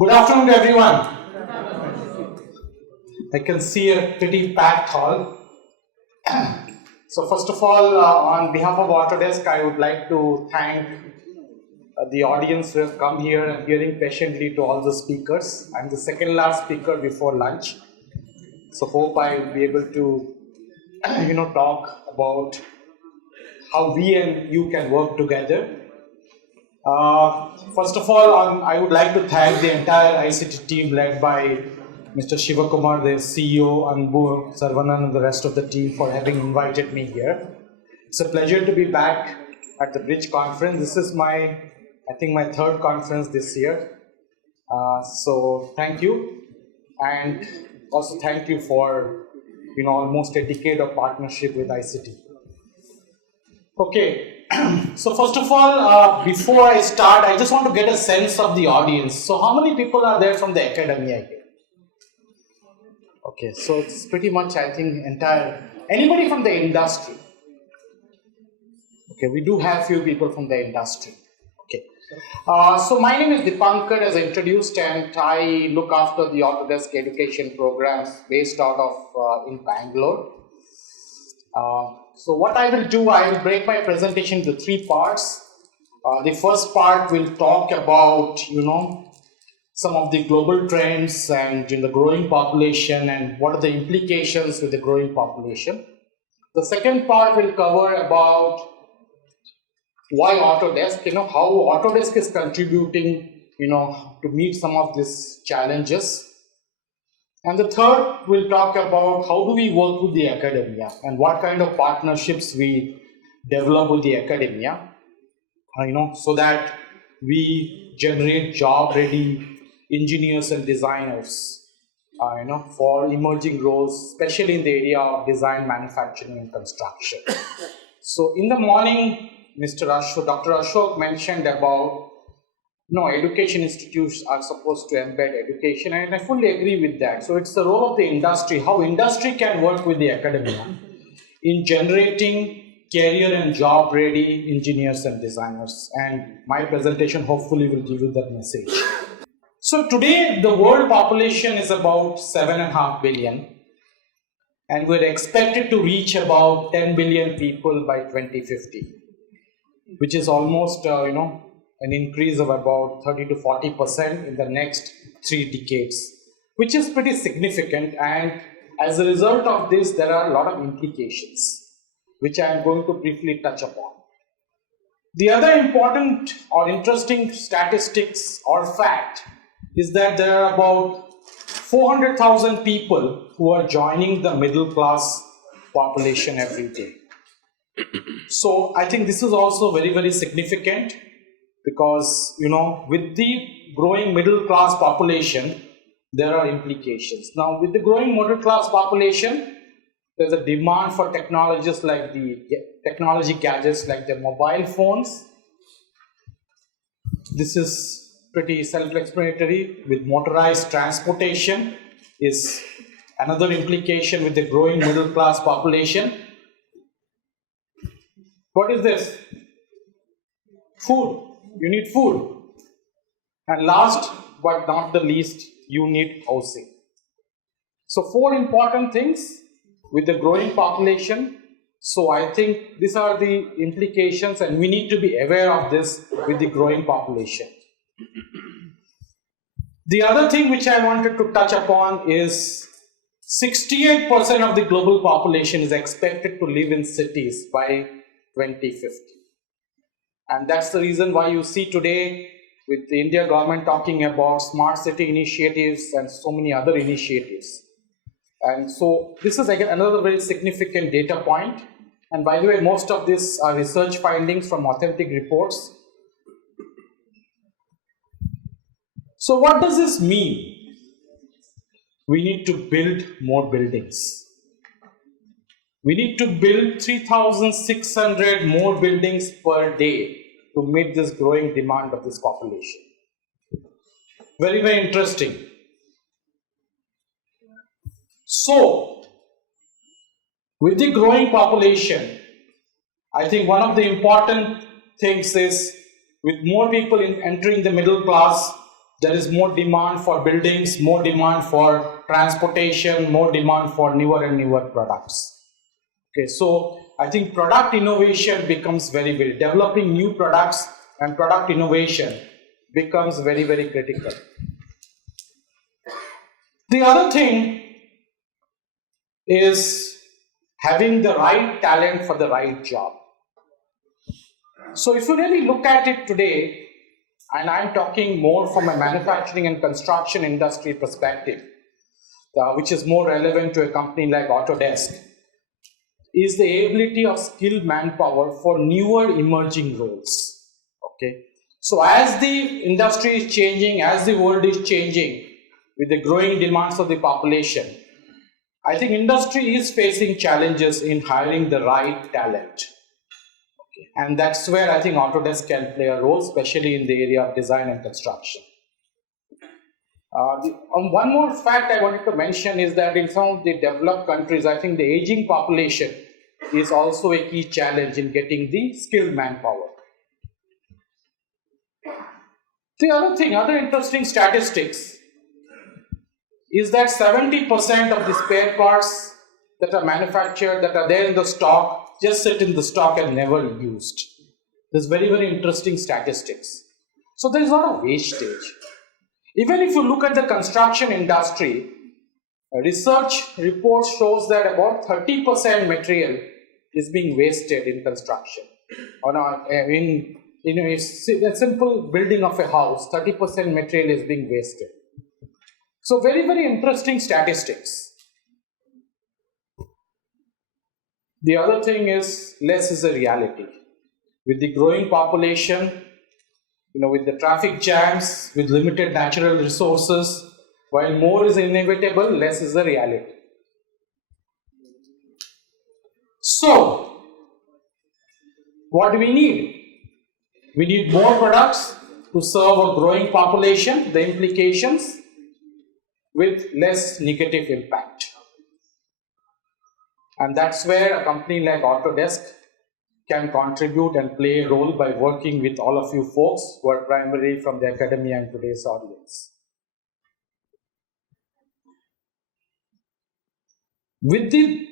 Good afternoon to everyone. I can see a pretty packed hall. So first of all, on behalf of Autodesk, I would like to thank the audience who have come here and hearing patiently to all the speakers. I'm the second last speaker before lunch. So hope I will be able to talk about how we and you can work together. First of all, I would like to thank the entire ICT team led by Mr. Shivakumar, the CEO, Anbu, Sarvanan, and the rest of the team for having invited me here. It's a pleasure to be back at the Bridge conference. This is my third conference this year. So thank you, and also thank you for almost a decade of partnership with ICT. Okay. So first of all, before I start, I just want to get a sense of the audience. So how many people are there from the academia here? Okay, so it's pretty much, I think, anybody from the industry? Okay, we do have few people from the industry. Okay, so my name is Deepankar, as introduced, and I look after the Autodesk education programs based out of in Bangalore. So what I will do, I will break my presentation into three parts. The first part will talk about, some of the global trends and in the growing population and what are the implications with the growing population. The second part will cover about why Autodesk, how Autodesk is contributing, to meet some of these challenges. And the third will talk about how do we work with the academia and what kind of partnerships we develop with the academia, so that we generate job-ready engineers and designers, for emerging roles, especially in the area of design, manufacturing, and construction. So in the morning, Dr. Ashok mentioned about education institutes are supposed to embed education, and I fully agree with that. So it's the role of the industry, how industry can work with the academia in generating career and job ready engineers and designers. And my presentation hopefully will give you that message. So today the world population is about 7.5 billion, and we're expected to reach about 10 billion people by 2050, which is almost an increase of about 30 to 40% in the next 3 decades, which is pretty significant. And as a result of this, there are a lot of implications, which I am going to briefly touch upon. The other important or interesting statistics or fact is that there are about 400,000 people who are joining the middle class population every day. So I think this is also very, very significant, because with the growing middle class population, there are implications. Now with the growing middle class population, there's a demand for technologies like the technology gadgets like the mobile phones. This is pretty self-explanatory. With motorized transportation is another implication with the growing middle class population. What is this? Food. You need food. And last but not the least, you need housing. So 4 important things with the growing population. So I think these are the implications, and we need to be aware of this with the growing population. The other thing which I wanted to touch upon is 68% of the global population is expected to live in cities by 2050. And that's the reason why you see today with the India government talking about smart city initiatives and so many other initiatives. And so this is again another very significant data point. And by the way, most of these are research findings from authentic reports. So what does this mean? We need to build more buildings. We need to build 3,600 more buildings per day to meet this growing demand of this population. Very, very interesting. So, with the growing population, I think one of the important things is with more people entering the middle class, there is more demand for buildings, more demand for transportation, more demand for newer and newer products. Okay, so I think product innovation becomes very, very, developing new products and product innovation becomes very, very critical. The other thing is having the right talent for the right job. So if you really look at it today, and I'm talking more from a manufacturing and construction industry perspective, which is more relevant to a company like Autodesk, is the ability of skilled manpower for newer emerging roles. Okay, so as the industry is changing, as the world is changing with the growing demands of the population, I think industry is facing challenges in hiring the right talent. Okay. And that's where I think Autodesk can play a role, especially in the area of design and construction. One more fact I wanted to mention is that in some of the developed countries, I think the aging population is also a key challenge in getting the skilled manpower. The other thing, other interesting statistics is that 70% of the spare parts that are manufactured, that are there in the stock, just sit in the stock and never used. There's very, very interesting statistics. So there is a lot of wastage. Even if you look at the construction industry, research report shows that about 30% material is being wasted in construction. In a simple building of a house, 30% material is being wasted. So very, very interesting statistics. The other thing is, less is a reality. With the growing population, with the traffic jams, with limited natural resources, while more is inevitable, less is a reality. So, what do we need? We need more products to serve a growing population, the implications, with less negative impact. And that's where a company like Autodesk can contribute and play a role by working with all of you folks who are primarily from the academia and today's audience. With the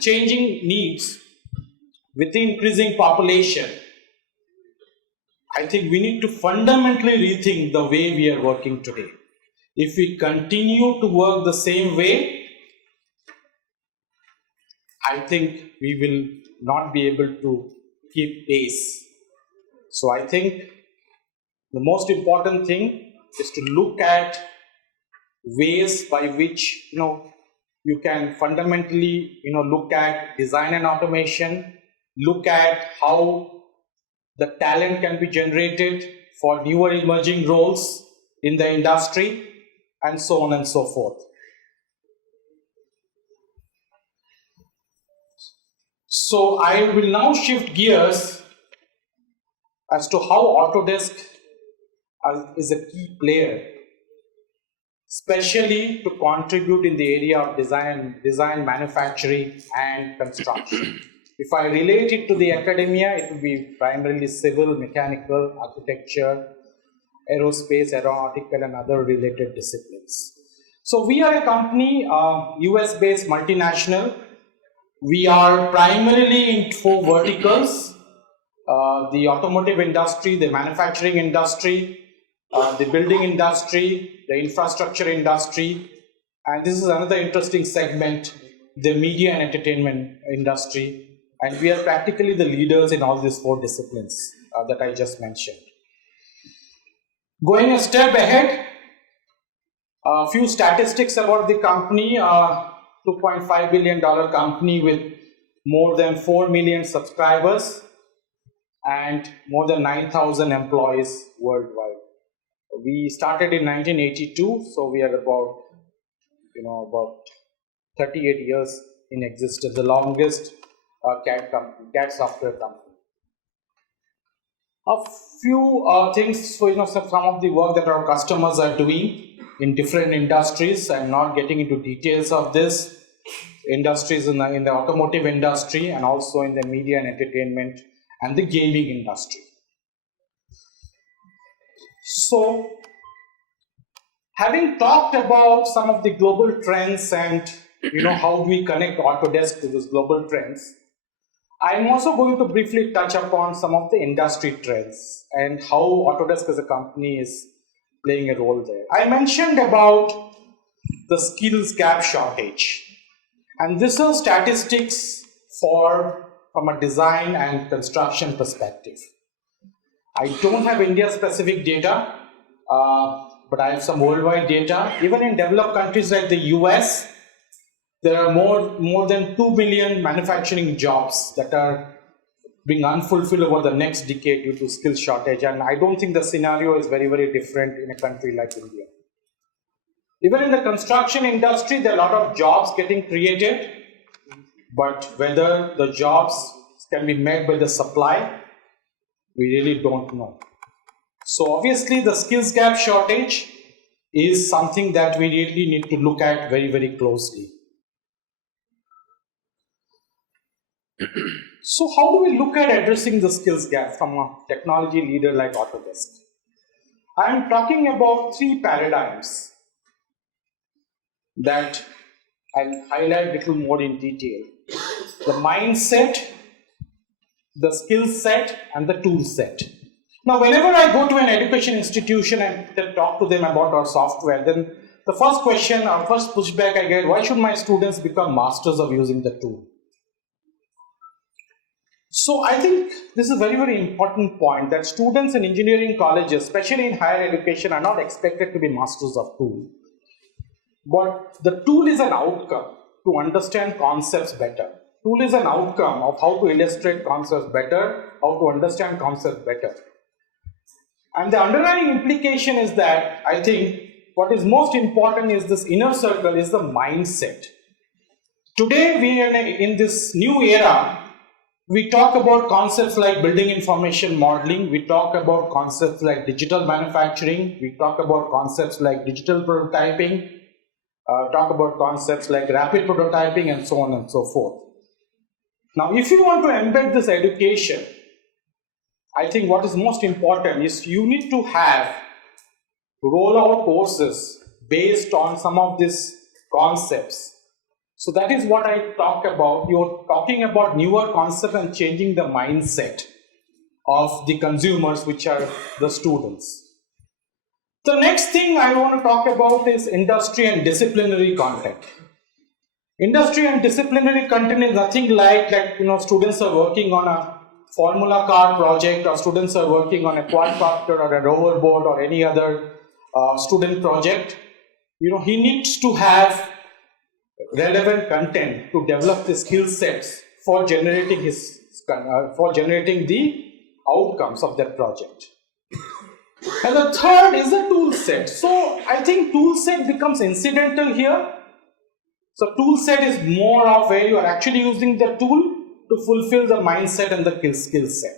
changing needs, with the increasing population, I think we need to fundamentally rethink the way we are working today. If we continue to work the same way, I think we will not be able to keep pace. So I think the most important thing is to look at ways by which you can fundamentally look at design and automation, look at how the talent can be generated for newer emerging roles in the industry, and so on and so forth. So I will now shift gears as to how Autodesk is a key player, especially to contribute in the area of design, manufacturing, and construction. If I relate it to the academia, it will be primarily civil, mechanical, architecture, aerospace, aeronautical, and other related disciplines. So we are a company, US-based multinational. We are primarily in 4 verticals: the automotive industry, the manufacturing industry, the building industry, the infrastructure industry, and this is another interesting segment, the media and entertainment industry. And we are practically the leaders in all these 4 disciplines that I just mentioned. Going a step ahead, a few statistics about the company. $2.5 billion company with more than 4 million subscribers and more than 9,000 employees worldwide. We started in 1982, so we are about 38 years in existence, the longest CAD software company. A few things, so some of the work that our customers are doing in different industries. I'm not getting into details of this. Industries in the automotive industry, and also in the media and entertainment and the gaming industry. So Having talked about some of the global trends and how we connect Autodesk to these global trends, I'm also going to briefly touch upon some of the industry trends and how Autodesk as a company is playing a role there. I mentioned about the skills gap shortage, and this is statistics from a design and construction perspective. I don't have India specific data, but I have some worldwide data. Even in developed countries like the US, there are more than 2 million manufacturing jobs that are being unfulfilled over the next decade due to skill shortage. And I don't think the scenario is very, very different in a country like India. Even in the construction industry, there are a lot of jobs getting created, but whether the jobs can be met by the supply, we really don't know. So obviously the skills gap shortage is something that we really need to look at very, very closely. So how do we look at addressing the skills gap from a technology leader like Autodesk? I am talking about 3 paradigms that I'll highlight a little more in detail. The mindset, the skill set, and the tool set. Now, whenever I go to an education institution and talk to them about our software, then the first question or first pushback I get, why should my students become masters of using the tool? So I think this is a very, very important point that students in engineering colleges, especially in higher education, are not expected to be masters of tool. But the tool is an outcome to understand concepts better. Tool is an outcome of how to illustrate concepts better, how to understand concepts better. And the underlying implication is that I think what is most important is this inner circle is the mindset. Today we are in this new era. We talk about concepts like building information modeling, we talk about concepts like digital manufacturing, we talk about concepts like digital prototyping, talk about concepts like rapid prototyping and so on and so forth. Now, if you want to embed this education, I think what is most important is you need to have rollout courses based on some of these concepts. So that is what I talk about. You're talking about newer concepts and changing the mindset of the consumers, which are the students. The next thing I want to talk about is industry and disciplinary content. Industry and disciplinary content is nothing like students are working on a formula car project, or students are working on a quadcopter or a rover board or any other student project. He needs to have relevant content to develop the skill sets for generating the outcomes of that project. And the third is the tool set. So I think tool set becomes incidental here. So tool set is more of where you are actually using the tool to fulfill the mindset and the skill set.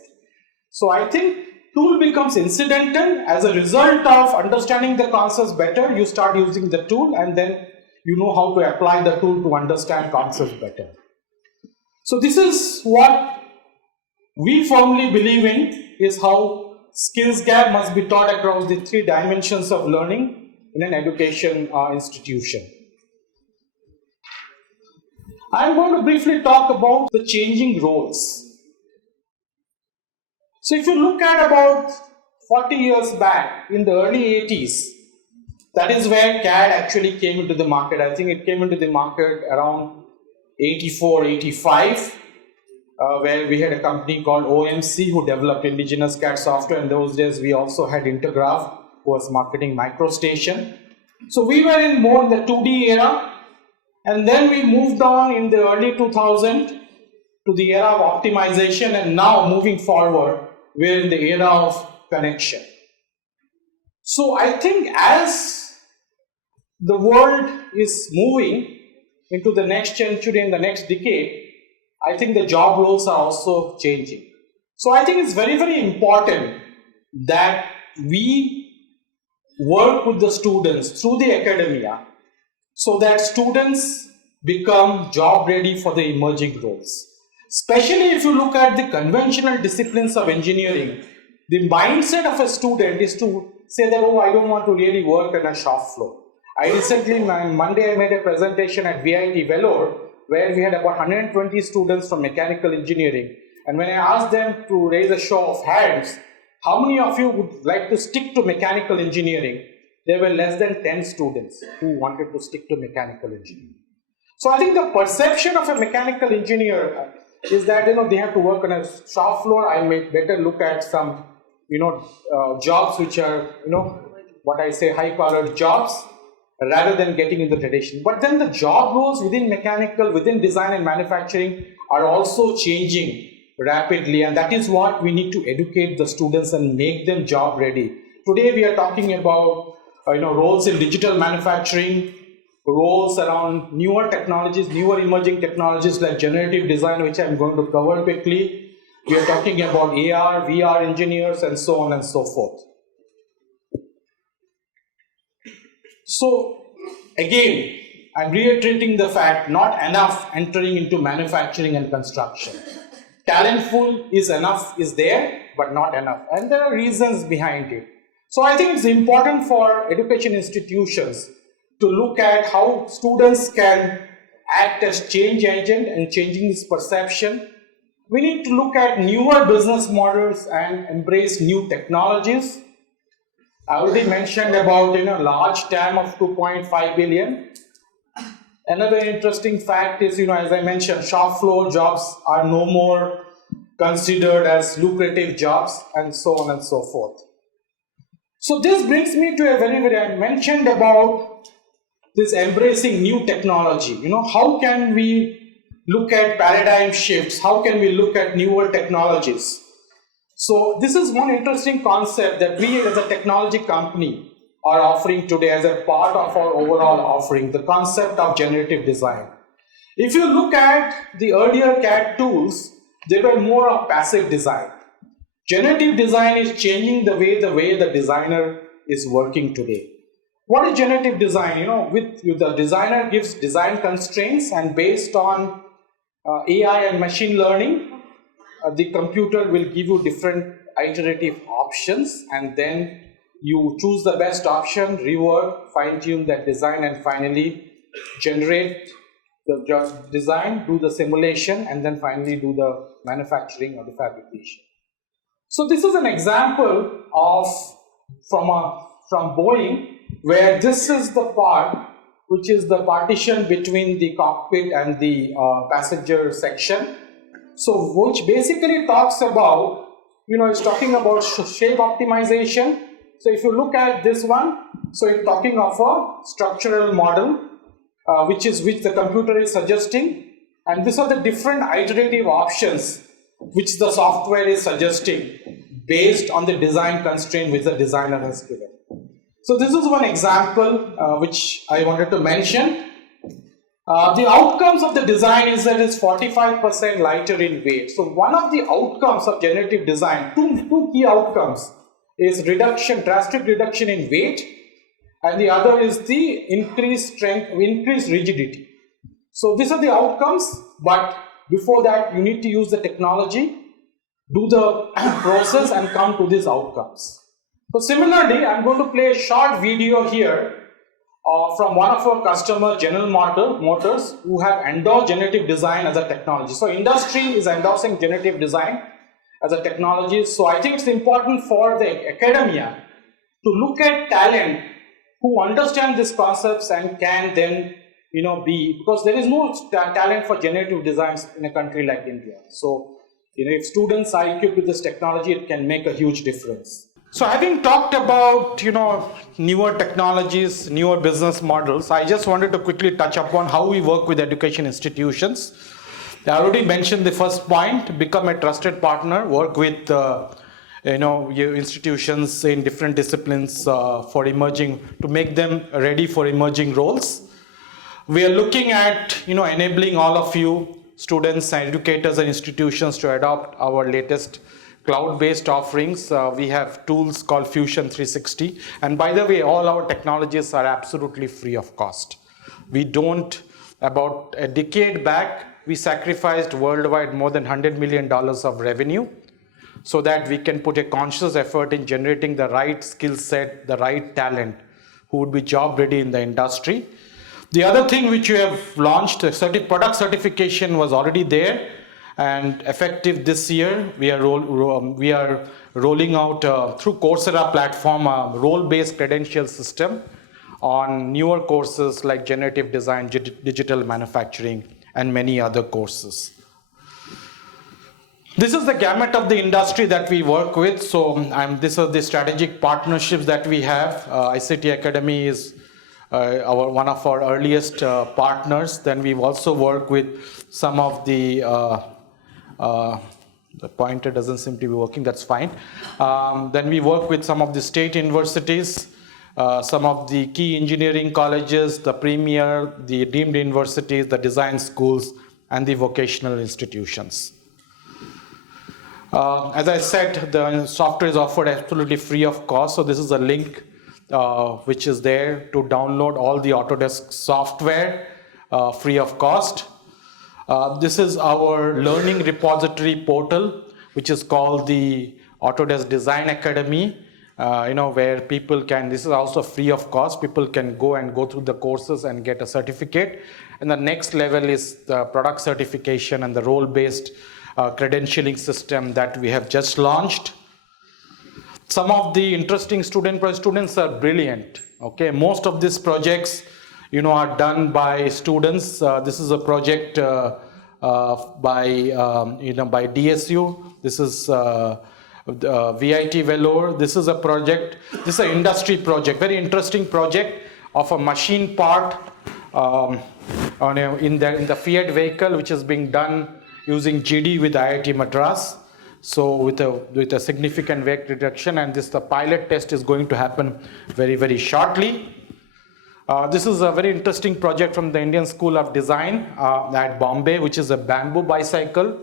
So I think tool becomes incidental. As a result of understanding the concepts better, you start using the tool, and then you know how to apply the tool to understand concepts better. So this is what we firmly believe in, is how skills gap must be taught across the 3 dimensions of learning in an education institution. I am going to briefly talk about the changing roles. So if you look at about 40 years back, in the early 80s, that is where CAD actually came into the market. I think it came into the market around 84, 85, where we had a company called OMC who developed indigenous CAD software. In those days, we also had Intergraph, who was marketing MicroStation. So we were more in the 2D era, and then we moved on in the early 2000s to the era of optimization, and now moving forward, we're in the era of connection. So I think as the world is moving into the next century and the next decade, I think the job roles are also changing. So I think it's very, very important that we work with the students through the academia so that students become job ready for the emerging roles. Especially if you look at the conventional disciplines of engineering, the mindset of a student is to say that, oh, I don't want to really work on a shop floor. I recently, on Monday, I made a presentation at VIT Vellore, where we had about 120 students from mechanical engineering. And when I asked them to raise a show of hands, how many of you would like to stick to mechanical engineering? There were less than 10 students who wanted to stick to mechanical engineering. So I think the perception of a mechanical engineer is that, they have to work on a shop floor. I may better look at some, jobs which are, what I say, high-powered jobs, rather than getting in the tradition. But then the job roles within mechanical, within design and manufacturing are also changing rapidly, and that is what we need to educate the students and make them job ready. Today we are talking about roles in digital manufacturing, roles around newer technologies, newer emerging technologies like generative design, which I'm going to cover quickly. We are talking about AR, VR engineers, and so on and so forth. So again, I'm reiterating the fact, not enough entering into manufacturing and construction. Talent pool is enough, is there, but not enough. And there are reasons behind it. So I think it's important for education institutions to look at how students can act as change agent and changing this perception. We need to look at newer business models and embrace new technologies. I already mentioned about large TAM of 2.5 billion. Another interesting fact is, as I mentioned, shop floor jobs are no more considered as lucrative jobs, and so on and so forth. So this brings me to I mentioned about this embracing new technology. How can we look at paradigm shifts? How can we look at newer technologies? So this is one interesting concept that we as a technology company are offering today as a part of our overall offering, the concept of generative design. If you look at the earlier CAD tools, they were more of passive design. Generative design is changing the way the designer is working today. What is generative design? The designer gives design constraints, and based on AI and machine learning, the computer will give you different iterative options, and then you choose the best option, rework, fine-tune that design, and finally generate the design, do the simulation, and then finally do the manufacturing or the fabrication. So this is an example of from Boeing, where this is the part which is the partition between the cockpit and the passenger section. So which basically talks about, it's talking about shape optimization. So if you look at this one, so it's talking of a structural model, which the computer is suggesting, and these are the different iterative options which the software is suggesting based on the design constraint which the designer has given. So this is one example which I wanted to mention. The outcomes of the design is that it's 45% lighter in weight. So one of the outcomes of generative design, two key outcomes, is drastic reduction in weight, and the other is the increased strength, increased rigidity. So these are the outcomes, but before that you need to use the technology, do the process, and come to these outcomes. So similarly, I'm going to play a short video here from one of our customers, General Motors, who have endorsed generative design as a technology. So industry is endorsing generative design as a technology. So I think it's important for the academia to look at talent who understand these concepts and can then because there is no talent for generative designs in a country like India. So if students are equipped with this technology, it can make a huge difference. So having talked about newer technologies, newer business models, I just wanted to quickly touch upon how we work with education institutions. I already mentioned the first point: become a trusted partner, work with your institutions in different disciplines to make them ready for emerging roles. We are looking at enabling all of you students and educators and institutions to adopt our latest cloud-based offerings. We have tools called Fusion 360, and by the way, all our technologies are absolutely free of cost. About a decade back, we sacrificed worldwide more than $100 million of revenue so that we can put a conscious effort in generating the right skill set, the right talent who would be job ready in the industry. The other thing which we have launched, product certification was already there, and effective this year, we are rolling out through Coursera platform a role-based credential system on newer courses like generative design, digital manufacturing, and many other courses. This is the gamut of the industry that we work with. So these are the strategic partnerships that we have. ICT Academy is one of our earliest partners. Then we've also worked with some of the pointer doesn't seem to be working, that's fine. Then we work with some of the state universities, some of the key engineering colleges, the premier, the deemed universities, the design schools, and the vocational institutions. As I said, the software is offered absolutely free of cost. So this is a link which is there to download all the Autodesk software free of cost. This is our learning repository portal, which is called the Autodesk Design Academy, where people can, this is also free of cost, people can go through the courses and get a certificate. And the next level is the product certification and the role-based credentialing system that we have just launched. Some of the interesting students are brilliant. Okay, most of these projects, are done by students. This is a project by DSU. This is VIT Vellore. This is a project. This is an industry project, very interesting project of a machine part in the Fiat vehicle, which is being done using GD with IIT Madras. So with a significant weight reduction, and the pilot test is going to happen very, very shortly. This is a very interesting project from the Indian School of Design at Bombay, which is a bamboo bicycle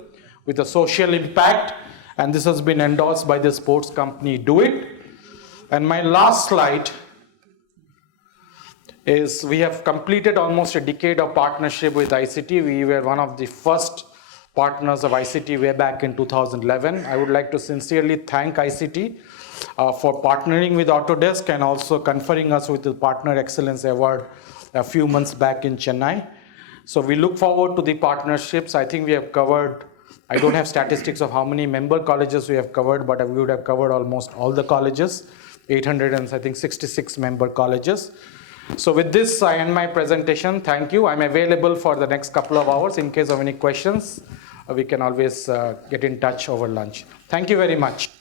with a social impact, and this has been endorsed by the sports company Do It. And my last slide is we have completed almost a decade of partnership with ICT. We were one of the first partners of ICT way back in 2011. I would like to sincerely thank ICT for partnering with Autodesk and also conferring us with the Partner Excellence Award a few months back in Chennai. So we look forward to the partnerships. I think we have covered, I don't have statistics of how many member colleges we have covered, but we would have covered almost all the colleges, 866 member colleges. So with this, I end my presentation. Thank you. I'm available for the next couple of hours. In case of any questions, we can always get in touch over lunch. Thank you very much.